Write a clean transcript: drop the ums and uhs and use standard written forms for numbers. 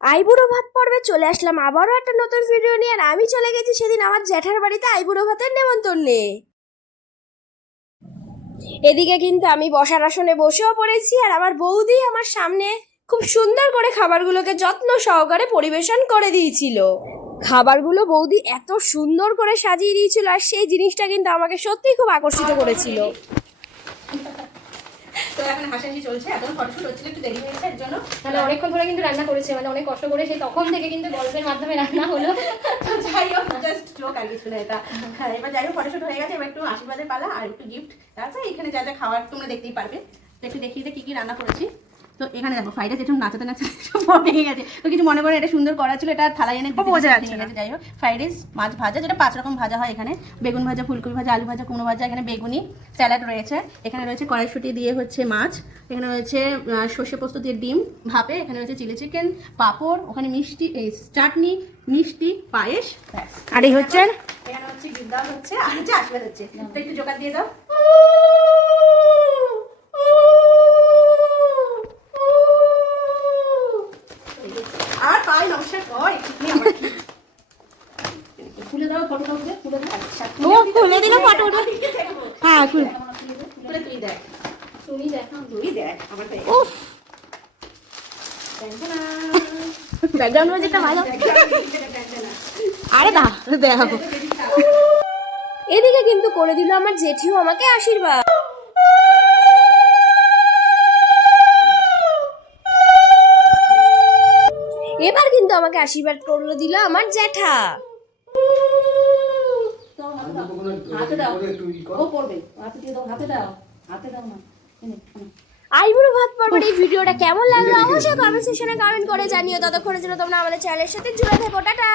আইবুড়ো ভাত পর্বে চলে আসলাম আবারও একটা নতুন ভিডিও নিয়ে। আর আমি চলে গেছি সেদিন আমার জ্যাঠার বাড়িতে আইবুড়ো ভাতের নেমন্তন্নে। এদিকে কিন্তু আমি বসার আসনে বসেও পড়েছি, আর আমার বৌদি আমার সামনে খুব সুন্দর করে খাবারগুলোকে যত্ন সহকারে পরিবেশন করে দিয়েছিল। খাবারগুলো বৌদি এত সুন্দর করে সাজিয়ে দিয়েছিল, আর সেই জিনিসটা কিন্তু আমাকে সত্যিই খুব আকর্ষিত করেছিল। তো এখন হাসাহাসি চলছে, এখন ফটোশুট হচ্ছিল, একটু দেরি হয়েছে এর জন্য। মানে অনেকক্ষণ ধরে কিন্তু রান্না করেছে, মানে অনেক কষ্ট করে সেই তখন থেকে কিন্তু গল্পের মাধ্যমে রান্না হলো। তো যাই হোক, জাস্ট জোক আর কিছু না এটা। হ্যাঁ, এবার যাই হোক ফটোশুট হয়ে গেছে, এবার একটু আশীর্বাদের পালা আর একটু গিফট। তারপরে এখানে যা যা খাবার তোমরা দেখতেই পারবে। তো একটু দেখিয়ে কি কি রান্না করেছি। তো এখানে দেখো ফ্রাইড রাইস, একটু নাচাতে নাচাতে সব ভেঙে গেছে। তো কিছু মনে করে এটা সুন্দর করা ছিল, এটা থালা এনে বোঝা যাচ্ছে না। যাই হোক, ফ্রাইড রাইস, মাছ ভাজা, যেটা 5 রকম ভাজা হয় এখানে, বেগুন ভাজা, ফুলকপি ভাজা, আলু ভাজা, কুমড়ো ভাজা, এখানে বেগুনি, স্যালাড রয়েছে, এখানে রয়েছে কড়াইশুঁটি দিয়ে হচ্ছে মাছ, এখানে রয়েছে সর্ষে পোস্ত দিয়ে ডিম ভাপে, এখানে রয়েছে চিলি চিকেন, পাঁপড়, ওখানে মিষ্টি, এই চাটনি, মিষ্টি, পায়েস, আর এই হচ্ছে এখানে হচ্ছে গিফট দেওয়া হচ্ছে, আর হচ্ছে আশীর্বাদ হচ্ছে। তো একটু জোকার দিয়ে দাও। আর পাই নমস্কার কর একটু খুলে দাও, ফটোটা খুলে দাও। আচ্ছা, ও খুলে দিল ফটোটা। হ্যাঁ খুলে খুলে তুই দেখ, তুমি দেখো। তুই দেখ আমার দেখ। উফ, ব্যাকগ্রাউন্ড মিউজিকটা ভালো। আরে দেখো, এদিকে কিন্তু করে দিল আমার জেঠিও আমাকে আশীর্বাদ। এবার কিন্তু আমাকে আশীর্বাদ করলো দিল আমার জ্যাঠা। হাতে দাও, ও পড়বে, হাতে দিয়ে দাও, হাতে দাও, হাতে দাও না। আইবুড়ো ভাত পর্বের এই ভিডিওটা কেমন লাগলো অবশ্যই কমেন্ট সেকশনে কমেন্ট করে জানিও। ততক্ষণের জন্য তোমরা আমাদের চ্যানেলের সাথে জুড়ে থেকো। টাটা।